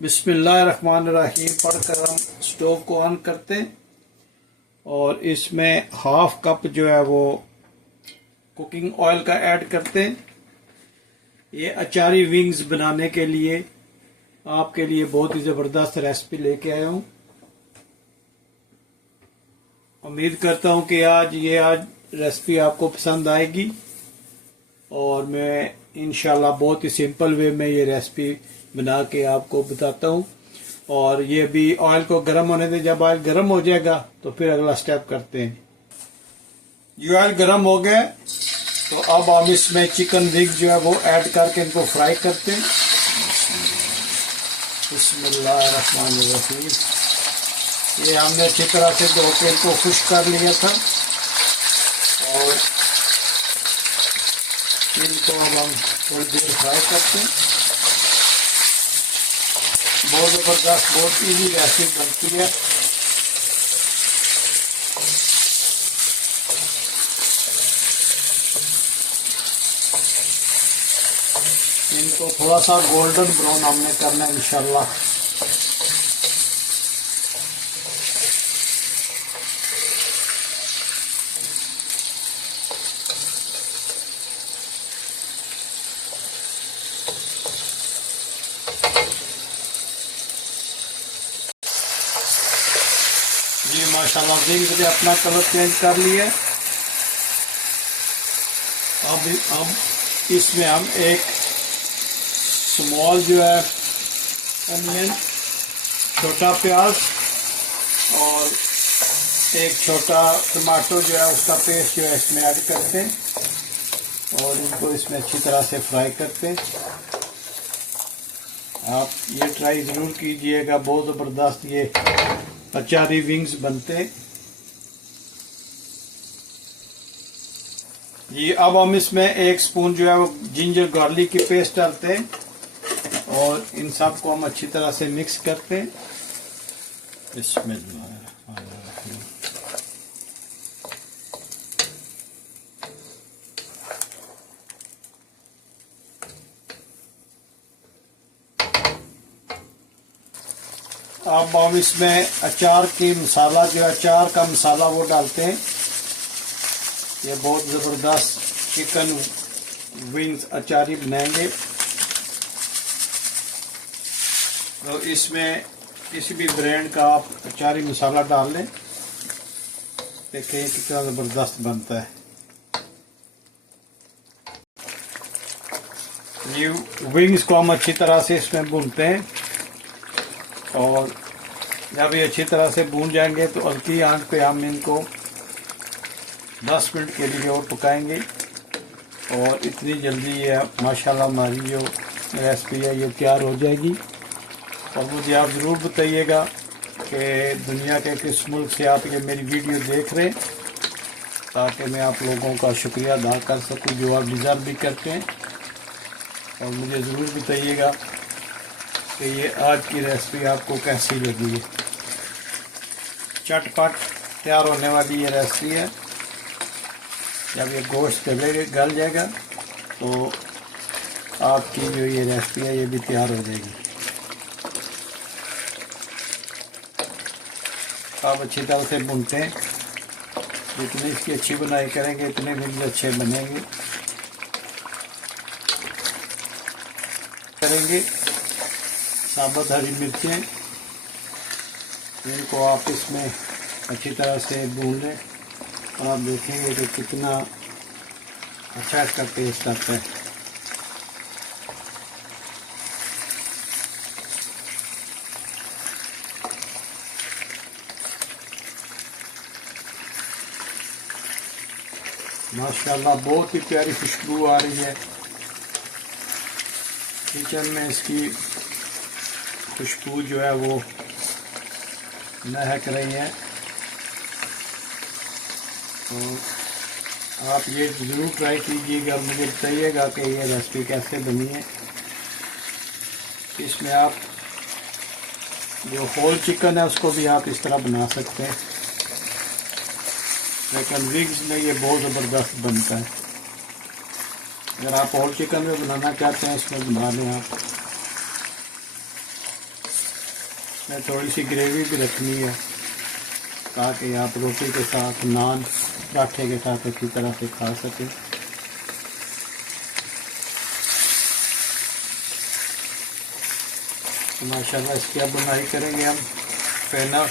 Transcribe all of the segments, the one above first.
बिस्मिल्लाहिर्रहमानिर्रहीम पढ़कर हम स्टोव को ऑन करते हैं और इसमें हाफ कप जो है वो कुकिंग ऑयल का ऐड करते हैं। ये अचारी विंग्स बनाने के लिए आपके लिए बहुत ही ज़बरदस्त रेसिपी लेके आया हूँ। उम्मीद करता हूँ कि आज रेसिपी आपको पसंद आएगी और मैं इंशाल्लाह बहुत ही सिंपल वे में ये रेसिपी बना के आपको बताता हूँ। और ये भी ऑयल को गर्म होने दें, जब ऑयल गर्म हो जाएगा तो फिर अगला स्टेप करते हैं। ये ऑयल गर्म हो गया तो अब हम इसमें चिकन विंग जो है वो ऐड करके इनको फ्राई करते हैं। बिस्मिल्लाहिर्रहमानिर्रहीम। ये हमने अच्छी तरह से धो के इनको खुश्क कर लिया था और इनको अब हम थोड़ी देर फ्राई करते हैं। बहुत ज़बरदस्त, बहुत इजी रेसिपी बनती है। इनको थोड़ा सा गोल्डन ब्राउन हमने करना है इंशाल्लाह। जी माशाल्लाह विंग्स ने अपना कलर चेंज कर लिया। अब इसमें हम एक स्मॉल जो है अनियन, छोटा प्याज और एक छोटा टमाटो जो है उसका पेस्ट जो है इसमें ऐड करते हैं और इनको इसमें अच्छी तरह से फ्राई करते हैं। आप ये ट्राई ज़रूर कीजिएगा, बहुत ज़बरदस्त ये अचारी विंग्स बनते हैं। ये अब हम इसमें एक स्पून जो है वो जिंजर गार्लिक की पेस्ट डालते हैं और इन सब को हम अच्छी तरह से मिक्स करते हैं। बिस्मिल्लाहिर्रहमानिर्रहीम। अब हम इसमें अचार की मसाला जो अचार का मसाला वो डालते हैं। ये बहुत ज़बरदस्त चिकन विंग्स अचारी बनाएंगे। तो इसमें किसी भी ब्रांड का आप अचारी मसाला डाल लें, देखिए कितना ज़बरदस्त बनता है। ये विंग्स को हम अच्छी तरह से इसमें भूनते हैं और जब ये अच्छी तरह से भून जाएंगे तो हल्की आंच पे हम इनको 10 मिनट के लिए और पकाएंगे। और इतनी जल्दी ये माशाल्लाह हमारी जो रेसिपी है ये तैयार हो जाएगी। और मुझे आप ज़रूर बताइएगा कि दुनिया के किस मुल्क से आप ये मेरी वीडियो देख रहे हैं, ताकि मैं आप लोगों का शुक्रिया अदा कर सकूं जो आप डिज़र्व भी करते हैं। और मुझे ज़रूर बताइएगा कि ये आज की रेसिपी आपको कैसी लगी है। चटपट तैयार होने वाली ये रेसिपी है। जब ये गोश्त गल जाएगा तो आपकी जो ये रेसिपी है ये भी तैयार हो जाएगी। आप अच्छी तरह से भूनते हैं, जितनी इसकी अच्छी बनाई करेंगे इतने भी अच्छे बनेंगे करेंगे। साबुत हरी मिर्चें, इनको आप इसमें अच्छी तरह से भून लें और आप देखेंगे कि कितना अच्छा इसका टेस्ट आता है। माशाल्लाह बहुत ही प्यारी खुशबू आ रही है। किचन में इसकी खुशबू जो है वो महक रही है। तो आप ये ज़रूर ट्राई कीजिएगा, मुझे बताइएगा कि ये रेसिपी कैसे बनी है। इसमें आप जो होल चिकन है उसको भी आप इस तरह बना सकते हैं, लेकिन विंग्स में ये बहुत ज़बरदस्त बनता है। अगर आप होल चिकन में बनाना चाहते हैं इसमें बना लें आप। मैं थोड़ी सी ग्रेवी भी रखनी है ताकि आप रोटी के साथ, नान, पराठे के साथ अच्छी तरह से खा सकें। माशाल्लाह इसकी अब बुनाई करेंगे हम। फाइनल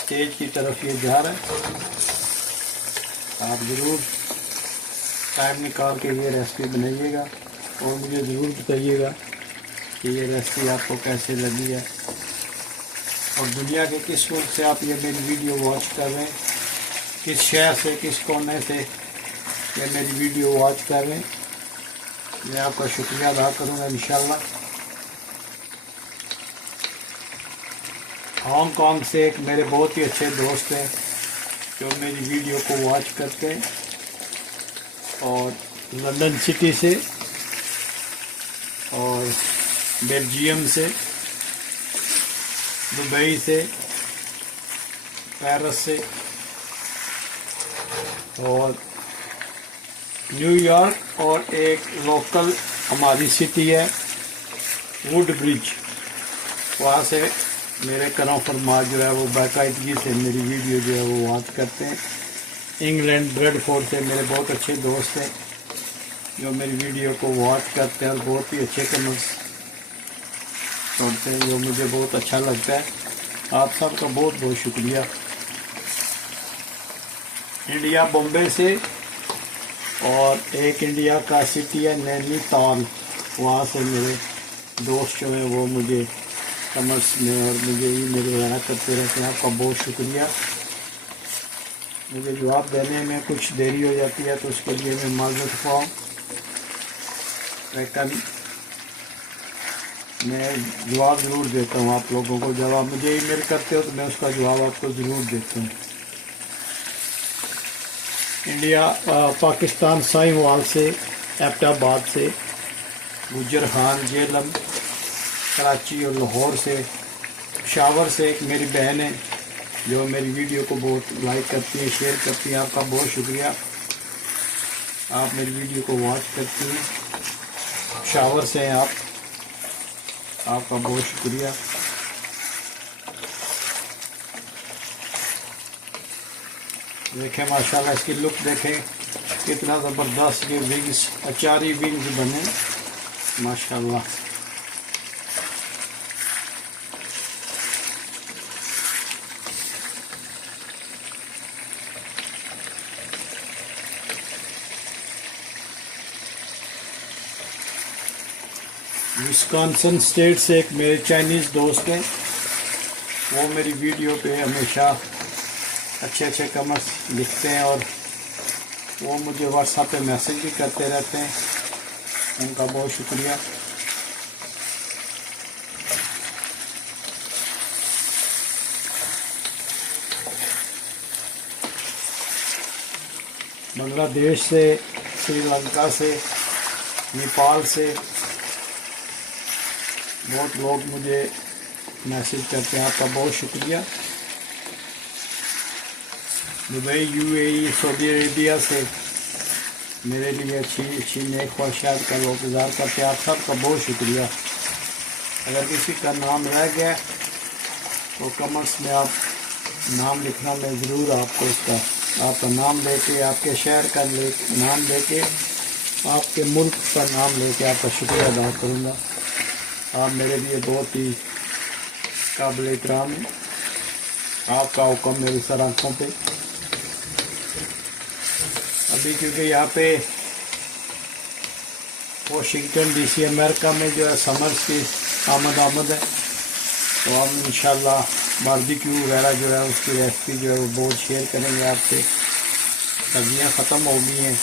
स्टेज की तरफ ये जा रहा है। आप ज़रूर टाइम निकाल के ये रेसिपी बनाइएगा और मुझे ज़रूर बताइएगा कि ये रेसिपी आपको कैसे लगी है और दुनिया के किस मुल्क से आप ये मेरी वीडियो वॉच कर रहे हैं, किस शहर से, किस कोने से ये मेरी वीडियो वॉच कर रहे हैं। मैं आपका शुक्रिया अदा करूँगा इंशाल्लाह। हांगकांग से एक मेरे बहुत ही अच्छे दोस्त हैं जो मेरी वीडियो को वॉच करते हैं, और लंदन सिटी से, और बेल्जियम से, दुबई से, पेरिस से, और न्यूयॉर्क, और एक लोकल हमारी सिटी है वुड ब्रिज, वहाँ से मेरे करम फरमाद जो है वो बाकायदगी से मेरी वीडियो जो है वो वॉच करते हैं। इंग्लैंड ब्रेडफोर्ड से मेरे बहुत अच्छे दोस्त हैं जो मेरी वीडियो को वॉच करते हैं और बहुत ही अच्छे कमेंट्स छोड़ते हैं, जो मुझे बहुत अच्छा लगता है। आप सबका बहुत बहुत शुक्रिया। इंडिया बॉम्बे से, और एक इंडिया का सिटी है नैनीताल, वहाँ से मेरे दोस्त जो हैं वो मुझे कमेंट्स में और मुझे ईमेल वगैरह करते रहते हैं। आपका बहुत शुक्रिया। मुझे जवाब देने में कुछ देरी हो जाती है तो उसके लिए मैं माजूर ख्वाह, लेकिन मैं जवाब ज़रूर देता हूँ आप लोगों को। जब आप मुझे ईमेल करते हो तो मैं उसका जवाब आपको ज़रूर देता हूँ। इंडिया पाकिस्तान साहिवाल से, एबटाबाद से, गुजर खान, जेलम, कराची और लाहौर से, पेशावर से एक मेरी बहन है जो मेरी वीडियो को बहुत लाइक करती है, शेयर करती है। आपका बहुत शुक्रिया, आप मेरी वीडियो को वॉच करती हैं। पेशावर से हैं आप, आपका बहुत शुक्रिया। देखें माशाल्लाह इसकी लुक देखें, कितना ज़बरदस्त ये विंग्स, अचारी विंग्स बने माशाल्लाह। विस्कॉन्सिन स्टेट से एक मेरे चाइनीज़ दोस्त हैं, वो मेरी वीडियो पे हमेशा अच्छे अच्छे कमेंट्स लिखते हैं और वो मुझे व्हाट्सएप पे मैसेज भी करते रहते हैं। उनका बहुत शुक्रिया। बांग्लादेश से, श्रीलंका से, नेपाल से बहुत लोग मुझे मैसेज करते हैं। आपका बहुत शुक्रिया। दुबई, यूएई, सऊदी अरेबिया से मेरे लिए अच्छी अच्छी नेक ख्वाहिशात का लोग इंतज़ार करते हैं। आप सबका बहुत शुक्रिया। अगर किसी का नाम रह गया तो कमेंट्स में आप नाम लिखना, मैं ज़रूर आपको उसका आपका नाम लेके, आपके शहर का नाम लेके, आपके मुल्क का नाम लेके आपका शुक्रिया अदा करूँगा। आप मेरे लिए बहुत ही काबिल एहतराम हैं। आपका हुक्म मेरी सर आँखों पे। अभी क्योंकि यहाँ पे वाशिंगटन डीसी अमेरिका में जो है समर्स की आमद है, तो हम इंशाल्लाह बारबेक्यू वगैरह जो है उसकी रेसिपी जो है वो बहुत शेयर करेंगे आपसे। सर्दियाँ ख़त्म हो गई हैं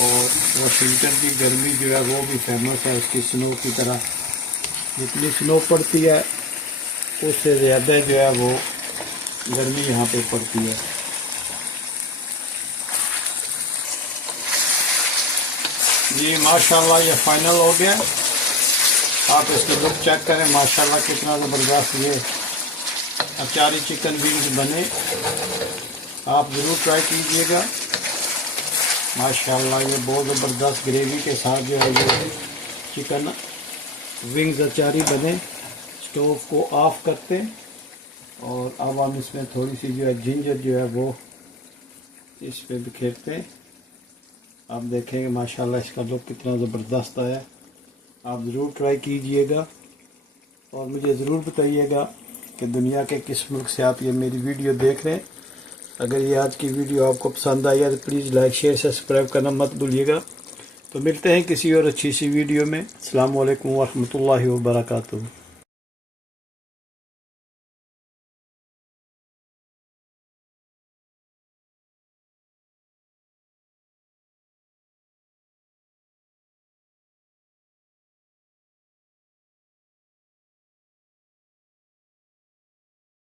और वाशिंगटन की गर्मी जो है वो भी फेमस है उसकी स्नो की तरह। जितनी स्नो पड़ती है उससे ज़्यादा जो है वो गर्मी यहाँ पे पड़ती है। जी माशाल्लाह ये फाइनल हो गया। आप इसकी लुक चेक करें, माशाल्लाह कितना ज़बरदस्त ये अचारी चिकन विंग्स बने। आप ज़रूर ट्राई कीजिएगा। माशाल्लाह ये बहुत ज़बरदस्त ग्रेवी के साथ जो है ये चिकन विंग्स अचारी बने। स्टोव को ऑफ करते हैं और अब हम इसमें थोड़ी सी जो है जिंजर जो है वो इस पे बिखेरते हैं। आप देखेंगे माशाल्लाह इसका लुक कितना ज़बरदस्त आया। आप ज़रूर ट्राई कीजिएगा और मुझे ज़रूर बताइएगा कि दुनिया के किस मुल्क से आप ये मेरी वीडियो देख रहे हैं। अगर ये आज की वीडियो आपको पसंद आई है तो प्लीज़ लाइक शेयर सब्सक्राइब करना मत भूलिएगा। तो मिलते हैं किसी और अच्छी सी वीडियो में। अस्सलाम वालेकुम व रहमतुल्लाहि व बरकातुहू।